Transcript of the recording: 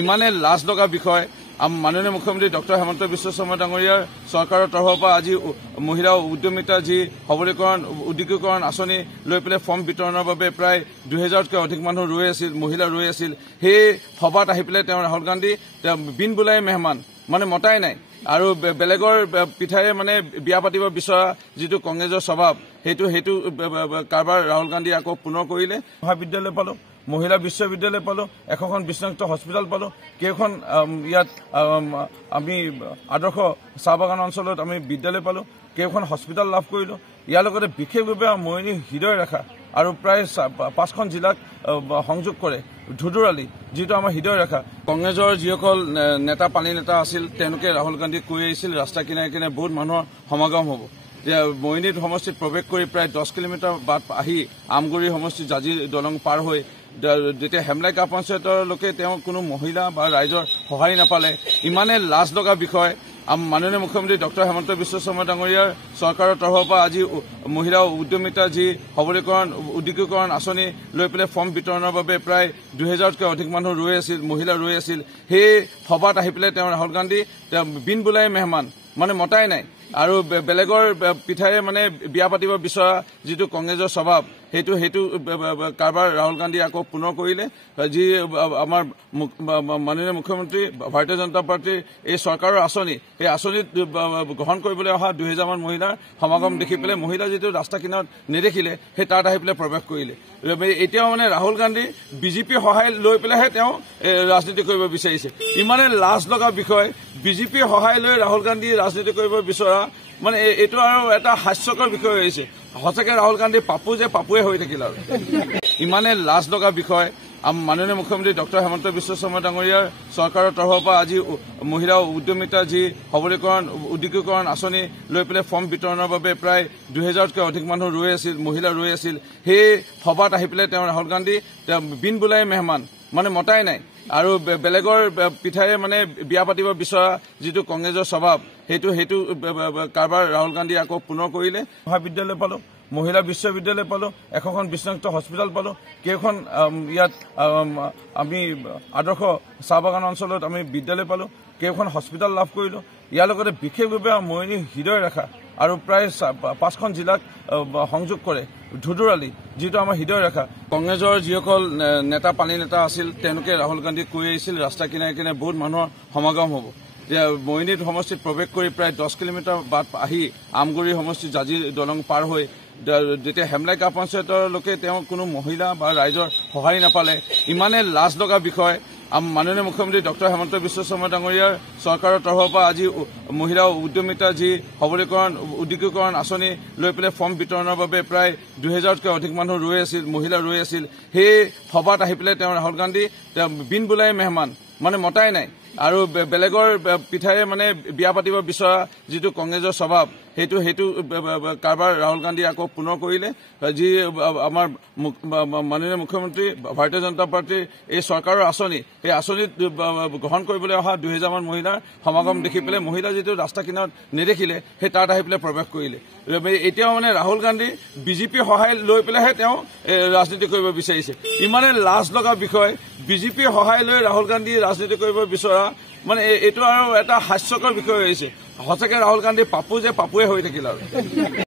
ইমানে লাজ লগা বিষয় মাননীয় মুখ্যমন্ত্ৰী ডক্টৰ হেমন্ত বিশ্ব শৰ্মা ডাঙৰীয়াৰ চৰকাৰৰ তৰফৰ পৰা আজি মহিলা উদ্যমিতা যি সবলীকৰণ উদ্যোগীকৰণ আঁচনি লৈ পেলাই ফৰ্ম বিতৰণৰ বাবে প্ৰায় 2000তকৈ অধিক মানুহ ৰৈ আছিল মহিলা ৰৈ আছিল সেই সভাত আহি পেলাই তেওঁ ৰাহুল গান্ধী বিন বুলাই মেহমান মানে মতাই নাই আৰু বেলেগৰ পিঠাৰে মানে বিয়া পাতিব বিচৰা যিটো কংগ্ৰেছৰ স্বভাৱ সেইটো কাৰবাৰ ৰাহুল গান্ধী আকৌ পুনৰ কৰিলে মহাবিদ্যালয় পালো মহিলা বিশ্ববিদ্যালয় পালো এখন বিশ্বনাথ হস্পিটেল পালো কেইখন ইয়াত আমি আদৰ্শ চাহ বাগান অঞ্চলত আমি বিদ্যালয় পালো কেইখন হস্পিটেল লাভ কৰিলো ইয়াৰ লগতে বিশেষভাৱে মৰিনী হৃদয় ৰেখা আৰু প্ৰায় 5খন জিলাক সংযোগ কৰে ধুধুৰালি যিটো আমাৰ হৃদয় ৰেখা কংগ্ৰেছৰ যিসকল নেতা পানী নেতা আছিল তেওঁলোকে ৰাহুল গান্ধীক কৈ আহিছিল ৰাস্তা কিনাৰে কিনাৰে বহুত মানুহৰ সমাগম হ'ব মৰিনীত সমষ্টিত প্ৰৱেশ কৰি প্ৰায় 10 কিলোমিটাৰ বাট আহি আমগুৰি সমষ্টিত জাজি দলং পাৰ হৈ যেতিয়া হেমলাই গাঁও পঞ্চায়তৰ লোকে তেওঁ কোনো মহিলা বা ৰাইজৰ সহায় নাপালে ইমানে লাজ লগা বিষয় মাননীয় মুখ্যমন্ত্ৰী ডক্টৰ হেমন্ত বিশ্ব শৰ্মা ডাঙৰীয়াৰ চৰকাৰৰ তৰফৰ পৰা আজি মহিলা উদ্যমিতা যি সবলীকৰণ উদ্যোগীকৰণ আঁচনি লৈ পেলাই ফৰ্ম বিতৰণৰ বাবে প্ৰায় 2000তকৈ অধিক মানুহ ৰৈ আছিল মহিলা ৰৈ আছিল সেই সভাত আহি পেলাই তেওঁ ৰাহুল গান্ধী বিন বুলাই মেহমান মানে মতাই নাই আৰু বেলেগৰ পিঠাৰে মানে বিয়া পাতিব বিচৰা যিটো কংগ্ৰেছৰ স্বভাৱ সেইটো কাৰবাৰ ৰাহুল গান্ধী আকৌ পুনৰ কৰিলে যি আমাৰ মাননীয় মুখ্যমন্ত্ৰী ভাৰতীয় জনতা পাৰ্টীৰ এই চৰকাৰৰ আঁচনি এই আঁচনিত গ্ৰহণ কৰিবলৈ অহা 2000 মান মহিলাৰ সমাগম দেখি পেলাই মহিলা যিটো ৰাস্তা কিনাৰত নেদেখিলে সেই তাত আহি পেলাই প্ৰৱেশ কৰিলে এতিয়াও মানে ৰাহুল গান্ধী বিজেপিৰ সহায় লৈ পেলাইহে তেওঁ ৰাজনীতি কৰিব বিচাৰিছে ইমানে লাজ লগা বিষয় বিজেপিৰ সহায় লৈ ৰাহুল গান্ধী ৰাজনীতি কৰিব বিচৰা মানে এইটো আৰু এটা হাস্যকৰ বিষয় হৈছে সঁচাকে ৰাহুল গান্ধী পাপুৱে হৈ থাকিল আৰু ইমানে লাজ লগা বিষয় মাননীয় মুখ্যমন্ত্ৰী ডক্টৰ হেমন্ত বিশ্ব শৰ্মা ডাঙৰীয়াৰ চৰকাৰৰ তৰফৰ পৰা আজি মহিলা উদ্যমিতা যি সবলীকৰণ উদ্যোগীকৰণ আঁচনি লৈ পেলাই ফৰ্ম বিতৰণৰ বাবে প্ৰায় 2000তকৈ অধিক মানুহ ৰৈ আছিল মহিলা ৰৈ আছিল সেই সভাত আহি পেলাই তেওঁ ৰাহুল গান্ধী বিন বুলাই মেহমান মানে মতাই নাই আৰু বেলেগৰ পিঠাৰে মানে বিয়া পাতিব বিচৰা যিটো কংগ্ৰেছৰ স্বভাৱ সেইটো কাৰবাৰ ৰাহুল গান্ধী আকৌ পুনৰ কৰিলে মহাবিদ্যালয় পালো মহিলা বিশ্ববিদ্যালয় পালো এখন বিশ্বনাথ হস্পিটেল পালো কেইখন ইয়াত আমি আদৰ্শ চাহ বাগান অঞ্চলত আমি বিদ্যালয় পালো কেইখন হস্পিটেল লাভ কৰিলো ইয়াৰ লগতে বিশেষভাৱে মৰিনী হৃদয় ৰেখা আৰু প্ৰায় 5খন জিলাক সংযোগ কৰে ধুধুৰালি যিটো আমাৰ হৃদয় ৰেখা কংগ্ৰেছৰ যিসকল নেতা পানী নেতা আছিল তেওঁলোকে ৰাহুল গান্ধীক কৈ আহিছিল ৰাস্তা কিনাৰে কিনাৰে বহুত মানুহৰ সমাগম হ'ব মৰিনীত সমষ্টিত প্ৰৱেশ কৰি প্ৰায় 10 কিলোমিটাৰ বাট আহি আমগুৰি সমষ্টিত জাজি দলং পাৰ হৈ যেতিয়া হেমলাই গাঁও পঞ্চায়তৰ লোকে তেওঁ কোনো মহিলা বা ৰাইজৰ সহায় নাপালে ইমানে লাজ লগা বিষয় মাননীয় মুখ্যমন্ত্ৰী ডক্টৰ হেমন্ত বিশ্ব শৰ্মা ডাঙৰীয়াৰ চৰকাৰৰ তৰফৰ পৰা আজি মহিলা উদ্যমিতা যি সবলীকৰণ উদ্যোগীকৰণ আঁচনি লৈ পেলাই ফৰ্ম বিতৰণৰ বাবে প্ৰায় 2000তকৈ অধিক মানুহ ৰৈ আছিল মহিলা ৰৈ আছিল সেই সভাত আহি পেলাই তেওঁ ৰাহুল গান্ধী বিন বুলাই মেহমান মানে মতাই নাই আৰু বেলেগৰ পিঠাৰে মানে বিয়া পাতিব বিচৰা যিটো কংগ্ৰেছৰ স্বভাৱ সেইটো কাৰবাৰ ৰাহুল গান্ধী আকৌ পুনৰ কৰিলে যি আমাৰ মাননীয় মুখ্যমন্ত্ৰী ভাৰতীয় জনতা পাৰ্টীৰ এই চৰকাৰৰ আঁচনি এই আঁচনিত গ্ৰহণ কৰিবলৈ অহা 2000 মান মহিলাৰ সমাগম দেখি পেলাই মহিলা যিটো ৰাস্তা কিনাৰত নেদেখিলে সেই তাত আহি পেলাই প্ৰৱেশ কৰিলে এতিয়াও মানে ৰাহুল গান্ধী বিজেপিৰ সহায় লৈ পেলাইহে তেওঁ ৰাজনীতি কৰিব বিচাৰিছে ইমানে লাজ লগা বিষয় বিজেপিৰ সহায় লৈ ৰাহুল গান্ধী ৰাজনীতি কৰিব বিচৰা মানে এইটো আৰু এটা হাস্যকৰ বিষয় হৈছে সঁচাকে ৰাহুল গান্ধী পাপুৱে হৈ থাকিল আৰু